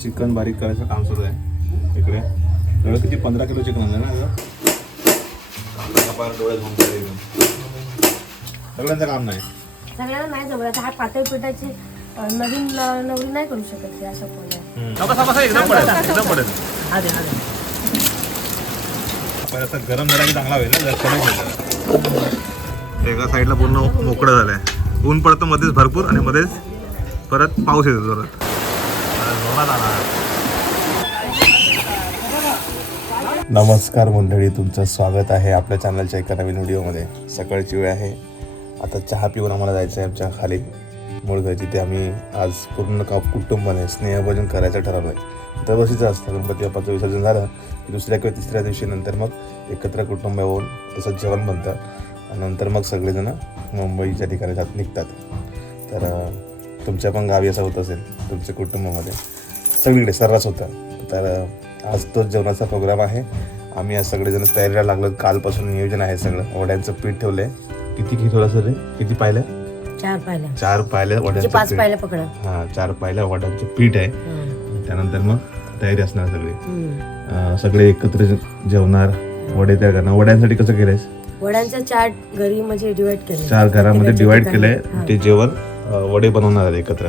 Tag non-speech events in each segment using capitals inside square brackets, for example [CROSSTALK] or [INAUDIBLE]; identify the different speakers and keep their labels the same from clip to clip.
Speaker 1: Chicken बारीक करायचं काम सुरू आहे. इकडे. एवढं किती? पंधरा किलो चिकन आणलं ना डोळे घुमतात एकदम. सगळ्यांचं काम नाही.
Speaker 2: सगळ्यांना नाही हा पातळ पिठाची अं, नवीन नवरी नाही करू शकत ते असं
Speaker 1: एकदम पडेल एकदम पडेल. पण असं गरम झाला की चांगला होईल ना जरा कडक एका साईडला पूर्ण मोकळं झालंय. ऊन पडतं मध्येच भरपूर आणि मध्येच परत पाऊस येतो जोरात. नमस्कार मंडळी तुमचं स्वागत आहे आपल्या चॅनलच्या एका नवीन व्हिडिओमध्ये. सकाळची वेळ आहे. आता चहा पिऊन आम्हाला जायचं आहे आमच्या खाली. मूळ जिथे आम्ही आज पूर्ण का कुटुंबाने स्नेहभोजन करायचं ठरवलं आहे तर बसीचं असतं. गणपती बाप्पाचं विसर्जन झालं की दुसऱ्या किंवा तिसऱ्या दिवशी नंतर मग एकत्र कुटुंब होऊन तसंच जेवण बनतं. आणि नंतर मग सगळेजण मुंबईच्या ठिकाणी जात निघतात. तर तुमच्या पण गावी असं होत असेल तुमच्या कुटुंबामध्ये. सगळीकडे सर्रास होतं. तर आज तोच जेवणाचा प्रोग्राम आहे. आम्ही आज सगळेजण तयारीला लागलो. कालपासून नियोजन आहे सगळं. वड्यांचं पीठ ठेवलंय. किती किती ठेवलं सर किती पाहिलं?
Speaker 2: चार पाहिल्या
Speaker 1: चार पाहिलं वड्यांचं
Speaker 2: पाच
Speaker 1: पीठ.
Speaker 2: पाहिल्या पकड?
Speaker 1: हां चार पाहिलं वड्यांचं पीठ आहे. त्यानंतर मग तयारी असणार सगळी. सगळे एकत्र जेवणार वडे तयार करणार. वड्यांसाठी कसं केलंयस?
Speaker 2: वड्यांच्या चार घरी म्हणजे डिवाइड केले
Speaker 1: चार घरामध्ये डिवाइड केलंय. ते जेवण वडे बनवणार एकत्र.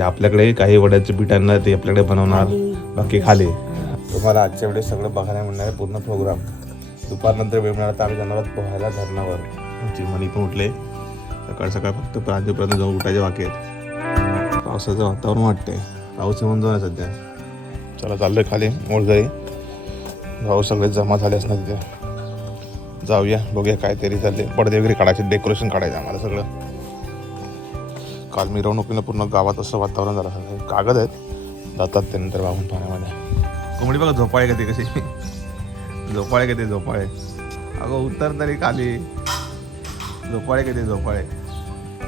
Speaker 1: म्हणजे आपल्याकडे काही वड्याचं पीठ आणणार ते आपल्याकडे बनवणार. बाकी खाली. तुम्हाला आजच्या वेळेस सगळं बघायला मिळणार आहे पूर्ण प्रोग्राम दुपारनंतर वेळ मिळाला तर आम्ही जाणार आहोत पोहायला धरणावर. आमची मनी पण उठले. सकाळ सकाळ फक्त प्रांजूपर्यंत जाऊन उठायचे बाकी आहेत. पावसाचं वातावरण वाटतंय. पाऊस येऊन जाऊ सध्या. चला चाललोय खाली मोळघरी भाऊ सगळे जमा झाले असणार तिथे. जाऊया बघूया काय तरी चालले पडदे वगैरे काढायचे डेकोरेशन काढायचं आम्हाला सगळं. काल मिरवणुकीनं पूर्ण गावात असं वातावरण झालं. सगळं कागद आहेत. जातात ते नंतर वाहून पाण्यामध्ये. कोंबडी बघा झोपाळे का ते कशी. झोपाळे का ते झोपाळे. अगं उत्तर तरी खाली. झोपाळे का ते झोपाळे.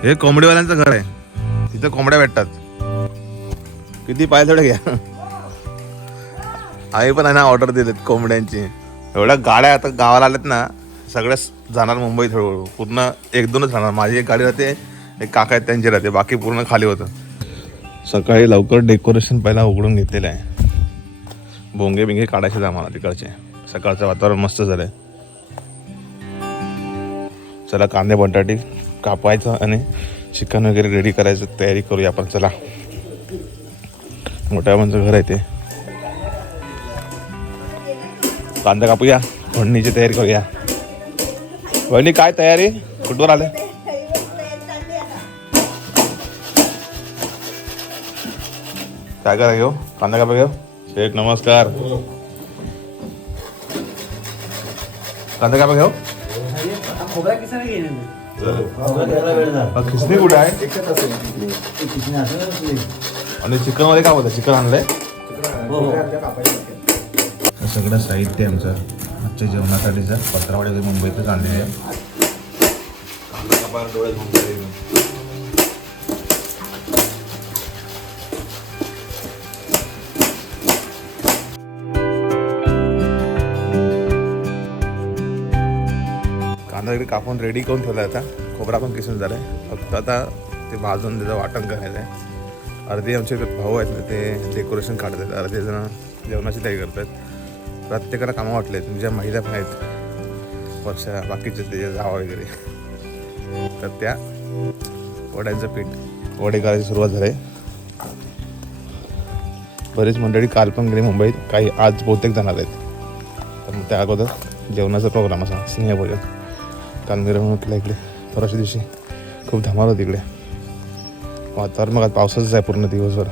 Speaker 1: हे कोंबडीवाल्यांचं घर आहे. तिथं कोंबड्या भेटतात. किती पाहिजे थोडे घ्या. आई पण आहे ना ऑर्डर दिलेत कोंबड्यांची. एवढ्या गाड्या आता गावाला आल्यात ना सगळ्याच जाणार मुंबईत हळूहळू. पूर्ण एक दोनच राहणार माझी एक गाडी राहते एक काका आहेत त्यांचे राहते. बाकी पूर्ण खाली होतं. सकाळी लवकर डेकोरेशन पहिला उघडून घेतलेलं आहे. भोंगे बिंगे काढायचे आम्हाला तिकडचे. सकाळचं वातावरण मस्त झालंय. चला कांदे बटाटे कापायचं आणि चिकन वगैरे रेडी करायचं तयारी करूया आपण. चला. मोठ्या म्हणजे घर आहे ते. कांदा कापूया फोडणीची तयारी करूया. वहिनी काय तयारी? कुठवर आले काय करा घेऊ कांदा कापा घेऊ शेठ नमस्कार. कांदा कापा घेऊ मग खिसणी कुठे आहे? आणि चिकनमध्ये काय होतं चिकन आणलंय? हे सगळं साहित्य आहे आमचं. आजच्या जेवणासाठीचं पत्रावडे मुंबईतच आणलेले आहे. कापून रेडी करून ठेवला आता. खोबरा पण किसून झालाय. फक्त आता ते भाजून त्याचं वाटण करायचं आहे अर्धे आमचे भाऊ आहेत ना ते डेकोरेशन काढत आहेत अर्धे जण जेवणाची तयारी करतात. प्रत्येकाला कामं वाटले आहेत ज्या महिला पण आहेत. वर्षा बाकीचे ते जावा वगैरे. तर त्या वड्यांचं पीठ. वडे करायची सुरुवात झाली. बरीच मंडळी काल पण गेली मुंबईत. काही आज बहुतेक जाणार आहेत. तर मग त्या अगोदर जेवणाचा प्रोग्राम असा स्नेहभोजन. काल मिरवणुकीला इकडे परवाच्या दिवशी खूप धमाल होती इकडे. वातावरण मग पावसाचंच आहे पूर्ण दिवसभर.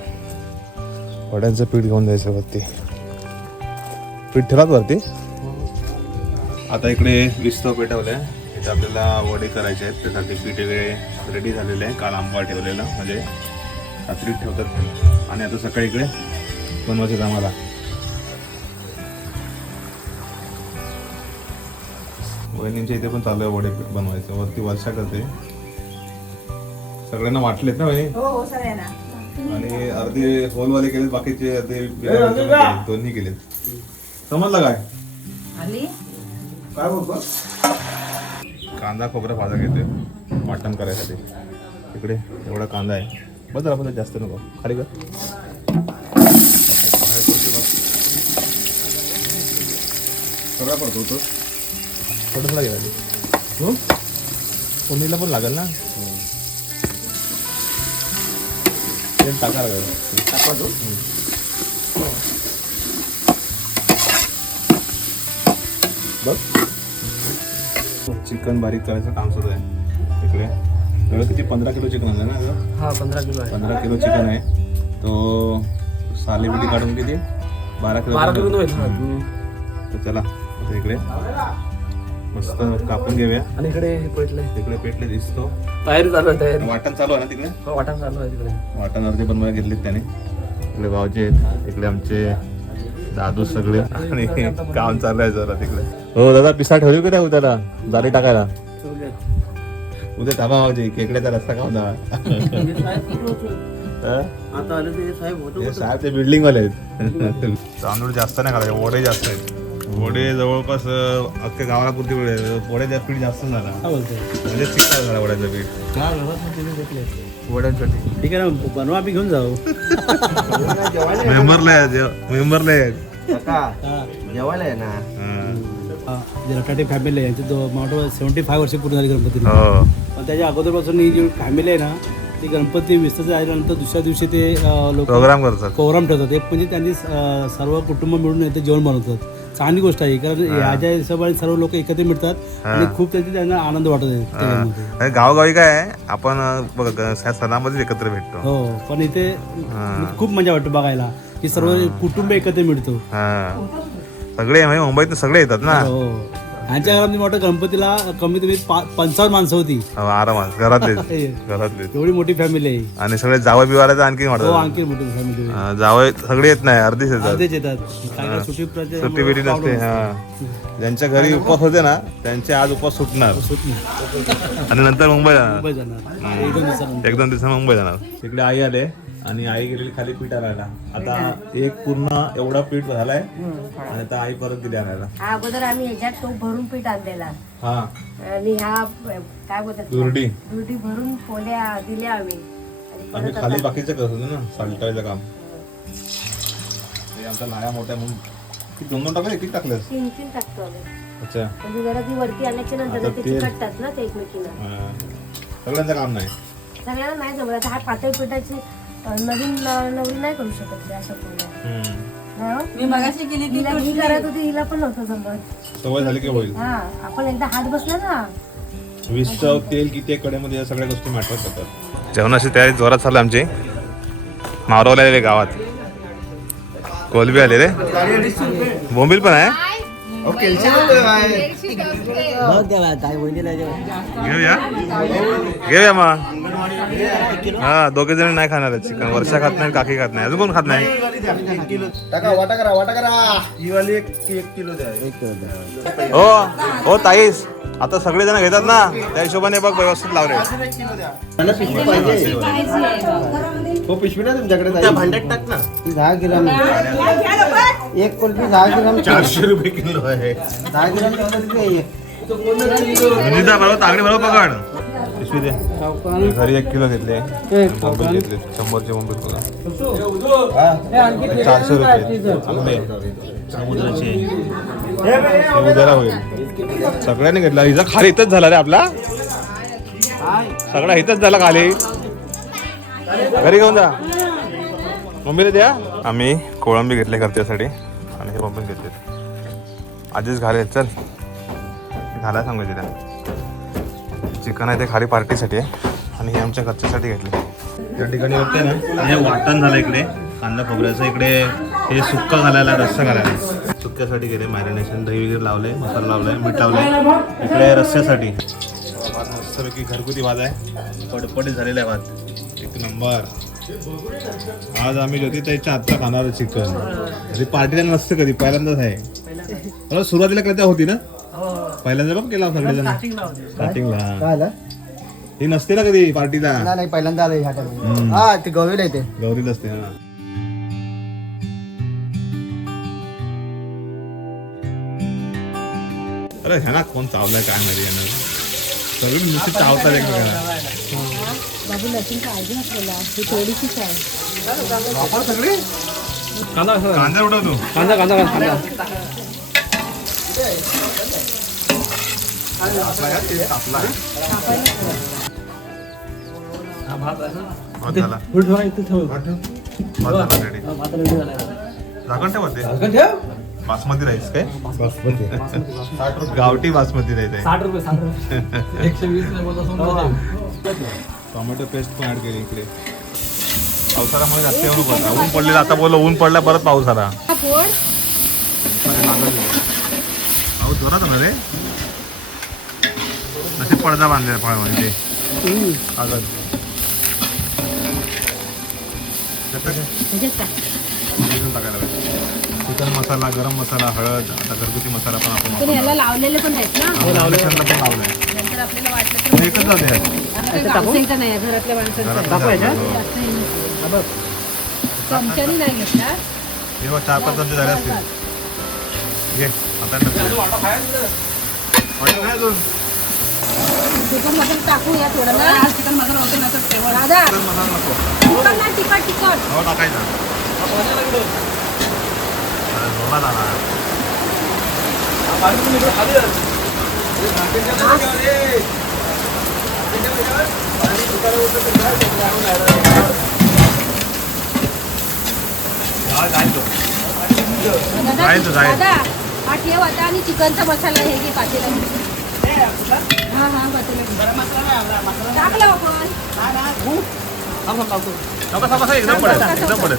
Speaker 1: वड्यांचं पीठ घेऊन जायचं वरती. पीठ ठेवलात वरती? आता इकडे विस्तव पेटवलं आहे इथे आपल्याला वडे करायचे आहेत. त्यासाठी पीठ वगैरे रेडी झालेले आहे. काल आंबा ठेवलेला. म्हणजे रात्री ठेवतात. आणि आता सकाळी इकडे बनवायचं आम्हाला. वहिनींच्या इथे पण चालू आहे वडेपीठ बनवायचं. वरती वर्षा करते. सगळ्यांना वाटलेत ना वहिनी?
Speaker 3: हो, हो,
Speaker 1: आणि अर्धे होलवाले केले बाकीचे अर्धे दोन्ही केलेत. समजलं काय?
Speaker 3: काय
Speaker 1: कांदा खोबरा भाजा घेतोय वाटण करायसाठी. इकडे एवढा कांदा आहे. बस आपण जास्त नको. खाली का
Speaker 3: सगळा पडतो तो.
Speaker 1: थोडं थोडं घ्यायला फोडणीला पण लागेल ना? तेल टाका लागेल.
Speaker 3: टाका तो
Speaker 1: बघ. चिकन बारीक करायचं काम सुरू आहे. इकडे. एवढं किती? पंधरा किलो चिकन आहे ना?
Speaker 4: हा पंधरा किलो आहे.
Speaker 1: पंधरा किलो चिकन आहे. तो सालीबिटी काढून किती? बारा किलो
Speaker 4: बारा किलो हा.
Speaker 1: तर चला इकडे. मस्त कापून घेऊया.
Speaker 4: आणि इकडे हे पेटलंय.
Speaker 1: तिकडे पेटले दिसतो.
Speaker 4: तयारी चालू आहे तयारी.
Speaker 1: वाटण चालू आहे ना तिकडे?
Speaker 4: हो, वाटण चालू आहे तिकडे.
Speaker 1: वाटण अर्धे बनवायला घेतलेत त्याने. इकडे भाऊचे आहेत इकडे आमचे दादू सगळे. आणि काम चालू आहे जरा तिकडे. हो दादा पिसा ठेवली का त्या उद्याला? दारी टाकायला. उद्या थांबा भाऊजी केकड्याचा रस्ता का होता
Speaker 4: आता आले ते साहेब होतो.
Speaker 1: हे साहेब ते बिल्डिंग वाले आहेत. [LAUGHS] तांदूळ जास्त नाही करायचे वडे जास्त आहेत. वडे जवळपास अख्ख्या गावाला पुरती वडे. वड्याचा पीठ जास्त झाला. म्हणजे चिकटा झाला वड्याचं पीठ. वड्यांसाठी.
Speaker 4: ठीक आहे ना बनवा आम्ही घेऊन जाऊ.
Speaker 1: मेंबरला मेंबरला
Speaker 3: काका जेवायला आहे ना.
Speaker 4: जे रटाटे फॅमिली आहे यांची मावटो सेव्हन्टी फाय वर्ष पूर्ण झाली गणपतीला.
Speaker 1: हो.
Speaker 4: पण त्याच्या अगोदरपासून ही जी फॅमिली आहे ना ती गणपती विसर्जन झाल्यानंतर दुसऱ्या दिवशी ते लोक
Speaker 1: प्रोग्राम करतात.
Speaker 4: प्रोग्राम ठेवतात. एक म्हणजे त्यांनी अं, सर्व कुटुंब मिळून इथे जेवण बनवतात. चांगली गोष्ट आहे. कारण ह्याच्या हिशोबाने सर्व लोक एकत्र मिळतात आणि खूप त्याची त्यांना आनंद वाटत आहे त्याच्यामध्ये.
Speaker 1: आणि गावोगावी काय आहे? आपण बघ सणामध्ये एकत्र भेटतो.
Speaker 4: हो पण इथे खूप मजा वाटते बघायला की सर्व कुटुंब एकत्र मिळतो.
Speaker 1: हा. सगळे म्हणजे मुंबईत सगळे येतात ना?
Speaker 4: हो. ह्यांच्या घरात मी वाटतं गणपतीला कमीत कमी पा- पंचावन्न माणसं होती.
Speaker 1: हो, आरामात घरातले [LAUGHS]
Speaker 4: हे,
Speaker 1: घरातले
Speaker 4: एवढी मोठी फॅमिली आहे.
Speaker 1: आणि सगळे जावं बिवारायचं आणखी
Speaker 4: हो
Speaker 1: वाटतं
Speaker 4: आणखी मोठी फॅमिली
Speaker 1: जावं सगळे येत नाही अर्धीच येतात.
Speaker 4: अर्धेच येतात. काय काय सुट्टी प्रजा-
Speaker 1: सुट्टी बिटी नसते हा. ज्यांच्या घरी उपवास होते ना त्यांचे आज उपवास सुटणार.
Speaker 4: सुट्टी
Speaker 1: आणि नंतर मुंबई जाणार.
Speaker 4: मुंबई जाणार. एक दोन दिवसानंतर.
Speaker 1: एक दोन दिवसांनी मुंबई जाणार. तिकडे आई आले. आणि आई गेलेली खाली पीठ आणायला. आता एक पूर्ण एवढा पीठ झालाय आणि आता आई परत गेली आणायला.
Speaker 2: हा अगोदर आम्ही ह्याच्यात टोप भरून पीठ आणलेला.
Speaker 1: हा.
Speaker 2: आणि ह्या काय बोलतात
Speaker 1: दुर्डी.
Speaker 2: दुर्डी भरून पोल्या दिल्या आम्ही.
Speaker 1: आम्ही खाली बाकीचं करत होतो ना सालटायचं काम. हे आमचा लाया मोठ्या म्हणून. किती दोन दोन टाकले एक एक टाकलेस?
Speaker 2: तीन तीन टाकतो
Speaker 1: अच्छा.
Speaker 2: म्हणजे जरा ती वरती
Speaker 1: आल्याच्यानंतर
Speaker 2: ते. चिकटतात ना ते एकमेकीला
Speaker 1: हा. सगळ्यांचं काम नाही.
Speaker 2: सगळ्यांना नाही आता हा पातळ पिठाची नवीन न- नवरी नाही करू शकत ते असं हो?
Speaker 5: मी मगाशी केली ती
Speaker 2: हिला ही करत होती हिला पण नव्हतं जमत.
Speaker 1: सवय झाली की होईल.
Speaker 2: हा आपण एकदा हात बसला ना.
Speaker 1: तेल किती कडेमध्ये या सगळ्या गोष्टी मॅटर करतात. जेवणाची तयारी जोरात चालू आहे आमची. मावरवले आलेले गावात. कोलबी आले रे. बोंबील पण आहे? घेऊया? घेऊया मग. हा दोघे जण नाही खाणार चिकन. वर्षा खात नाही काकी खात नाही. अजून कोण खात नाही?
Speaker 3: टाका वाटा करा वाटा करा. ही वाली एक एक किलो द्या. एक किलो द्या.
Speaker 1: हो हो ताईस. आता सगळे जण घेतात ना. त्या हिशोबाने बघ व्यवस्थित लावले
Speaker 3: हो पिशवी ना तुमच्याकडे त्या भांड्यात टाक ना. ती दहा ग्राम. एक कुल्फी दहा ग्राम
Speaker 1: चारशे रुपये किलो आहे.
Speaker 3: दहा ग्राम
Speaker 1: बरोबर तागडी बरोबर पकड. पिशवी दे. घरी एक किलो घेतले. घेतले. शंभरचे बोंबील बघा. चारशे रुपये. आंबे समुद्राचे. हे उद्याला होईल. सगळ्यांनी घेतला. हिचा खाली इथंच झाला रे आपला. सगळा इथंच झाला खाली. घरी घेऊन जा. मम्मीला द्या. आम्ही कोळंबी घेतले घरच्यासाठी आणि हे बोंबील घेतले आधीच घालेल चल. घालायला सांगायचे त्या चिकन आहे ते खाली पार्टीसाठी आहे. आणि हे आमच्या घरच्यासाठी घेतले. त्या ठिकाणी बघते ना हे वाटण झालं इकडे. कांदा खोबऱ्याचं इकडे हे सुक्का घालायला रस्सा घालायला सुक्यासाठी गेले मॅरिनेशन दही वगैरे लावले मसाला लावलाय मीठ लावलंय. इकडे रस्स्यासाठी. मस्तपैकी घरगुती भात आहे. पडपडीत झालेला आहे भात एक नंबर. आज आम्ही ज्योती ताईच्या हातचा खाणार चिकन. कधी पार्टीला नसतं कधी पहिल्यांदाच आहे. बरं, सुरुवातीला कधी होती ना? पहिल्यांदा पण केला सगळेजण. स्टार्टिंगला ही नसते ना कधी पार्टीला
Speaker 3: नाही पहिल्यांदा आलं ह्या टाइम हा ते गवलेलं आहे ते
Speaker 1: गौरीला असते हा. अरे ह्याना कोण चावलाय काय माहिती यानं सगळी नुसती चावतात एकमेकांना.
Speaker 2: बाबू लसूण काळजी आपल्याला. ही थोडीशीच आहे
Speaker 4: कांदा
Speaker 1: कांदा उडवतो.
Speaker 4: कांदा कांदा कांदा.
Speaker 1: बासमती राईस काय? गावठी बासमती राईस आहे.
Speaker 6: साठ रुपये साठ रुपये. [LAUGHS] एकशे वीस
Speaker 1: टोमॅटो पेस्ट पण ऍड केली इकडे. पावसाळ्यामुळे जास्त येऊ नको ऊन पडलेलं आता बोललो ऊन पडला परत पाऊस आला. पाऊस जोरात आला रे. असे पडदा बांधले पाय म्हणजे कागद. टाकायला पाहिजे. चिकन मसाला गरम मसाला हळद आता घरगुती मसाला पण आपण
Speaker 5: लावलेले पण आहेत ना?
Speaker 1: फाउंडेशनला पण लावलंय.
Speaker 5: नंतर आपल्याला वाटलं तर
Speaker 1: हे एकच झाले
Speaker 5: का नाही घरातल्या माणसांचं हे. चमच्यानी नाही घेतला
Speaker 1: बघ, चार पाच चमचे झाले असतील. घे आता नाही अजून
Speaker 5: चिकन मटन टाकूया थोडं ना. चिकन मटन होतं दादा.
Speaker 1: चिकन मसाला नको.
Speaker 5: चिकन नाही तिखट तिखट.
Speaker 1: हो टाकायचा. आला.
Speaker 5: दादा हा ठेव आता आणि चिकनचा मसाला हे घे पातेला हा हा पातेला टाकलं आपण.
Speaker 1: नको, नको, नको, एकदम पडेल एकदम पडेल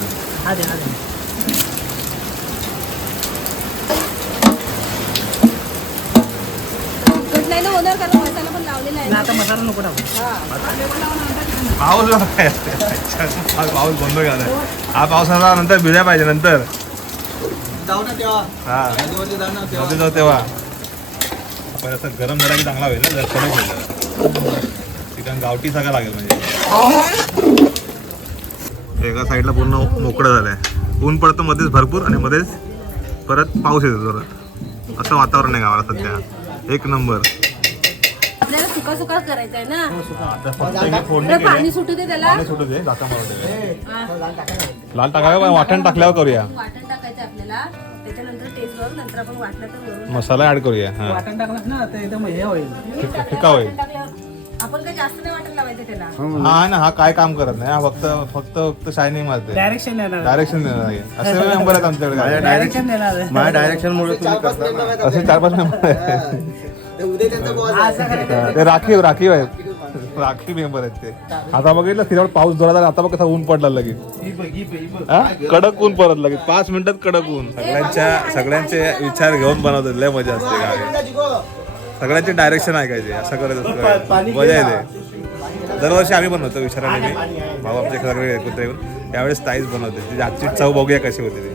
Speaker 5: तिखट नाही ना होणार कारण मसाला पण लावलेला आहे. आता मसाला नको
Speaker 1: पाऊस. हा. पाऊस बंद झाला हा पावसाचा नंतर भिजा पाहिजे नंतर.
Speaker 3: जाऊ ना तेव्हा.
Speaker 1: हा.
Speaker 3: जाऊ ना
Speaker 1: जाऊ दे जाऊ तेव्हा. आपण असं गरम झाला की चांगला होईल ना जर कडक होईल जरा. चिकन गावठी सगळं लागेल म्हणजे. एका साईडला पूर्ण मोकळं झालंय. ऊन पडतं मध्येच भरपूर आणि मध्येच परत पाऊस येतो जोरात. असं वातावरण आहे गावाला सध्या. एक नंबर.
Speaker 5: आपल्याला सुका सुका करायचा आहे ना.
Speaker 1: आता फक्त हे फोडणी
Speaker 5: थोडं
Speaker 1: केली.
Speaker 5: पाणी सुटू दे त्याला.
Speaker 1: पाणी सुटू दे जाता मारून दे.
Speaker 5: हा.
Speaker 1: लाल टाकावे पण वाटण टाकल्यावर करूया.
Speaker 5: वाटण टाकायचं आपल्याला. त्याच्यानंतर टेस्ट करून नंतर आपण वाटलं तर वरून
Speaker 1: मसाला ऍड करूया हा.
Speaker 6: वाटण टाकलं ना ते एकदम हे होईल.
Speaker 1: फिका- फिका होईल.
Speaker 5: आपण काय जास्त नाही वाटण लावायचं त्याला
Speaker 1: हा ना हा काय काम करत नाही हा फक्त फक्त फक्त शायनिंग मारते
Speaker 6: डायरेक्शन देणार
Speaker 1: डायरेक्शन देणार नाही असे मेंबर आहेत आमच्याकडे काय.
Speaker 6: डायरेक्शन देणार आहे.
Speaker 3: माझ्या डायरेक्शन मुळे तुम्ही करता ना.
Speaker 1: असे चार पाच मेंबर आहेत
Speaker 3: ते उद्या त्यांचा boss आहे.
Speaker 1: ते राखीव राखीव आहेत राखीव मेंबर आहेत ते आता बघितलं तिच्यावर पाऊस जोरात आला आता बघ कसा ऊन पडला लगेच हा? कडक ऊन परत लगेच पाच मिनिटात कडक ऊन सगळ्यांच्या सगळ्यांचे विचार घेऊन बनवतात लय मजा असते गावी सगळ्यांचे डायरेक्शन ऐकायचे असं करत असतं मजा येते. दरवर्षी आम्ही बनवतो विचाराने मी भाऊ आमचे सगळे एकत्र येऊन. यावेळेस ताईच बनवते. तिची आजची चव बघूया कशी होती ती.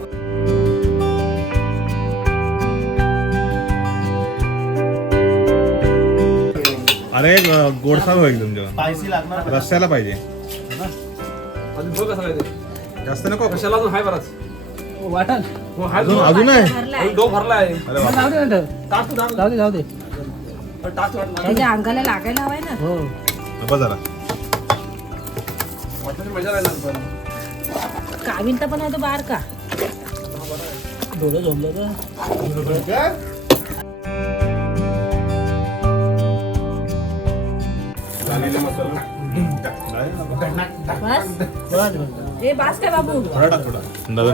Speaker 1: अरे ग- गोडसार होईल तुमच्या रस्त्याला पाहिजे.
Speaker 6: ते.
Speaker 1: जास्त नको.
Speaker 6: कशाला अजून हाय बराच. वाटण. हो,
Speaker 1: अजून आहे?
Speaker 6: डो भरलाय.
Speaker 1: अरे
Speaker 5: त्याच्या अंगाला लागायला हवाय ना.
Speaker 6: हो.
Speaker 1: जरा.
Speaker 6: राहिला पण.
Speaker 5: काविंता पण आहे तो बार का?
Speaker 6: डोळं झोपलं तर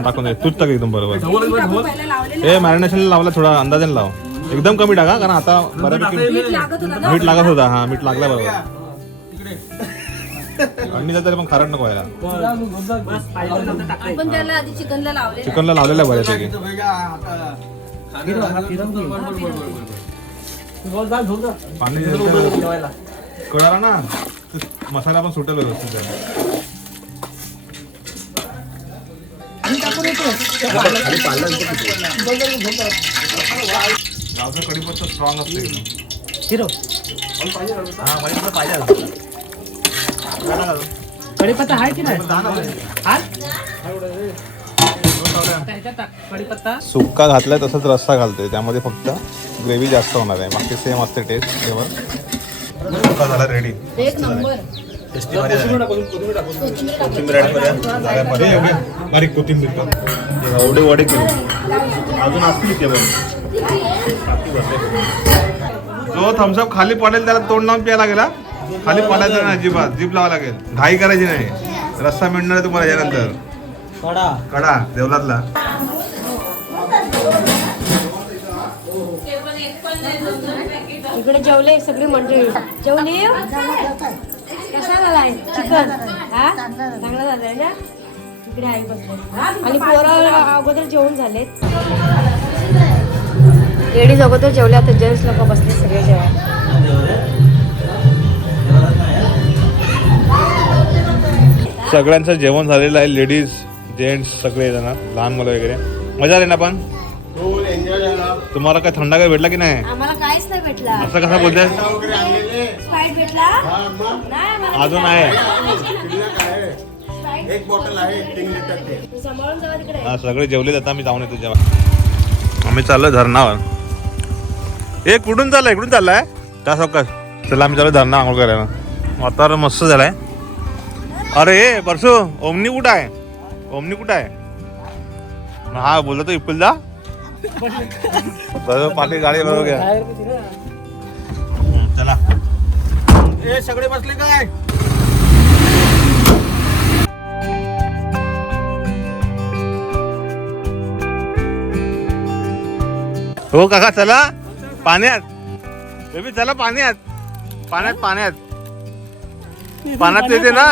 Speaker 1: टाकून दे. तूच टाक एकदम बरोबर. ए मॅरिनेशन लावला थोडा अंदाजाने लाव. एकदम कमी टाका कारण आता बऱ्यापैकी
Speaker 5: मीठ लागत होता ना?
Speaker 1: मीठ लागत होता हा मीठ लागला बरोबर. आणि [LAUGHS] तरी पण खारट नको व्हायला.
Speaker 5: आपण त्याला आधी चिकनला लावले
Speaker 1: चिकनला लावलेलं आहे बऱ्यापैकी. पाणी कळाला ना? तर मसाला पण सुटेल व्यवस्थित त्याला. गावचा कढीपत्ता स्ट्रॉंग असते. एकदम. हा पाहिजे.
Speaker 6: कढीपत्ता आहे की नाही?
Speaker 1: टाका.
Speaker 6: कढीपत्ता.
Speaker 1: सुक्का घातलाय तसंच रस्सा घालतोय. त्यामध्ये फक्त ग्रेव्ही जास्त होणार आहे. बाकी सेम असते टेस्ट फ्लेवर झाला रेडी
Speaker 5: एक नंबर.
Speaker 1: टेस्टी भारी. कोथिंबीर करूया? बारीक कोथिंबीर. एवढे वडे केले अजून असतील ते जो थम्सअप खाली पडेल त्याला तोंड लावून प्यायला गेला खाली पडायचं नाही अजिबात. जीप लावा लागेल. घाई करायची नाही. रस्ता मिळणार आहे तुम्हाला यानंतर
Speaker 4: कडा.
Speaker 1: कडा देवलातला.
Speaker 2: इकडे जेवले सगळी मंडळी. जेवली. कसा झालाय चिकन. हा? चांगला झालाय ना? इकडे आई बसले आणि पोरं अगोदर जेवण झालेत. लेडीज अगोदर जेवले आता जेंट्स लोक बसले सगळे जेवाय
Speaker 1: सगळ्यांचं जेवण झालेलं आहे. लेडीज जेंट्स सगळे जण लहान मुलं वगैरे. मजा आली ना पण? तुम्हाला काय थंडा काय भेटला की नाही?
Speaker 2: आम्हाला काहीच नाही भेटला.
Speaker 1: असं कसं बोलताय
Speaker 2: स्प्राईट भेटला? नाही आम्हाला
Speaker 1: अजून आहे.
Speaker 3: एक बॉटल आहे तीन लिटर ते
Speaker 2: तू सांभाळून जावा तिकडे.
Speaker 1: हा सगळे जेवले आता आम्ही जाऊन येतो जेव्हा आम्ही चाललो धरणावर. ए कुठून चाललाय? कुठून चाललाय? का सवकाश. चला आम्ही चाललो धरणा आंघोळ करायला. वातावरण मस्त झालंय. अरे ए परसू ओमनी कुठं आहे? ओमनी कुठं आहे? हा बोलतो इप्पल जा बरोबर पाठी गाडी बरोबर घ्या. चला.
Speaker 3: ए सगळे बसले काय?
Speaker 1: हो काका चला. पाण्यात. बेबी चला पाण्यात. पाण्यात पाण्यात. पाण्यात येते ना?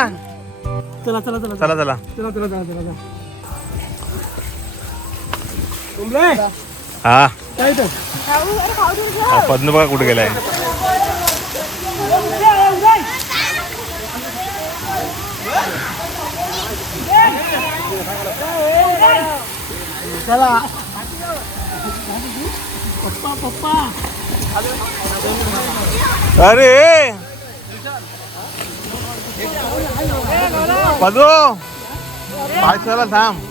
Speaker 4: चला चला. चला
Speaker 1: चला. चला
Speaker 4: चला चला चला.
Speaker 1: हा. पद्म बघा कुठे गेलाय.
Speaker 4: चला. पप्पा पप्पा
Speaker 1: अरे. पदो पाय चला थांब.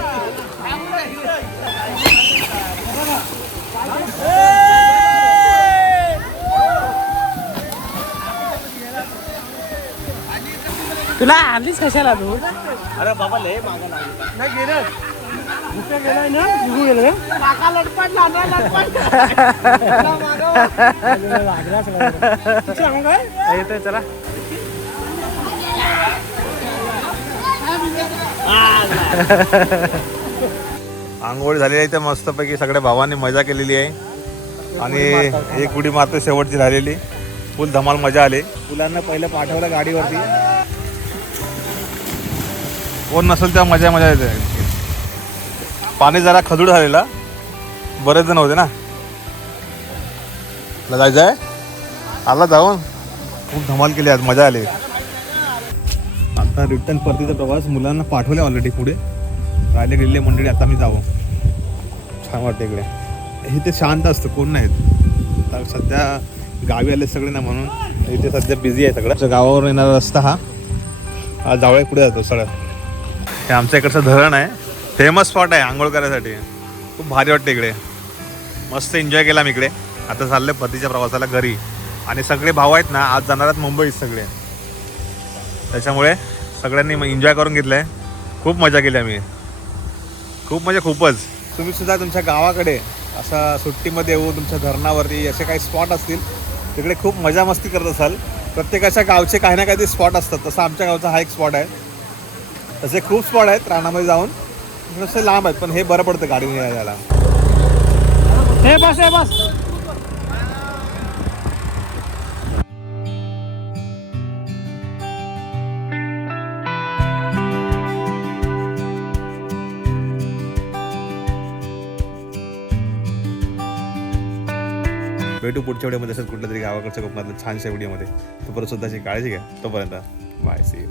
Speaker 4: तुला आणलीच कशाला तू? अरे बाबा लय मागा लागली. नाही गेलं. भुक्या गेलाय ना? निघून गेलं का काका लटपट लागला सगळं सांगू काय येतोय चला.
Speaker 1: आंघोळ झालेली आहे तर मस्तपैकी. सगळ्या भावांनी मजा केलेली आहे. आणि एक उडी मात्र शेवटची झालेली. फुल धमाल मजा आली. मुलांना पहिलं पाठवलं गाडीवरती. कोण नसेल तेव्हा मजा मजा येते. पाणी जरा खजूड झालेला. बरेच जण होते ना. जायचं आहे आला जाऊन. खूप धमाल केली आज मजा आली. आता रिटर्न परतीचा प्रवास मुलांना पाठवले ऑलरेडी पुढे. राहिले गेलेले मंडळी आता मी जावं. छान वाटतं इकडे. इथे शांत असतं कोण नाहीत. आता सध्या गावी आले सगळे ना म्हणून. इथे सध्या बिझी आहे सगळं. गावावर येणारा रस्ता हा. हा जावळे पुढे जातो सगळं. हे आमच्या इकडचं धरण आहे. फेमस स्पॉट आहे आंघोळ करायसाठी. खूप भारी वाटते इकडे. मस्त एन्जॉय केला मी इकडे. आता चाललं पतीच्या प्रवासाला घरी. आणि सगळे भाऊ आहेत ना आज जाणार आहेत मुंबईत सगळे. त्याच्यामुळे सगळ्यांनी एन्जॉय करून घेतलं आहे खूप मजा केली आम्ही. खूप म्हणजे खूपच. तुम्ही सुद्धा तुमच्या गावाकडे असा सुट्टीमध्ये येऊ तुमच्या धरणावरती असे काही स्पॉट असतील तिकडे खूप मजा मस्ती करत असाल. प्रत्येकाच्या गावचे काही ना काही स्पॉट असतात. तसं आमच्या गावचा हा एक स्पॉट आहे. तसे खूप स्पॉट आहेत रानामध्ये जाऊन. नुसते लांब आहेत पण हे बरं पडतं गाडीने यायला.
Speaker 4: हे बस हे बस.
Speaker 1: भेटू पुढच्या व्हिडिओमध्ये असंच कुठल्या तरी गावाकडच्या कोकणातल्या छानशा व्हिडिओमध्ये. तोपर्यंत स्वतःची काळजी घ्या. तोपर्यंत बाय सी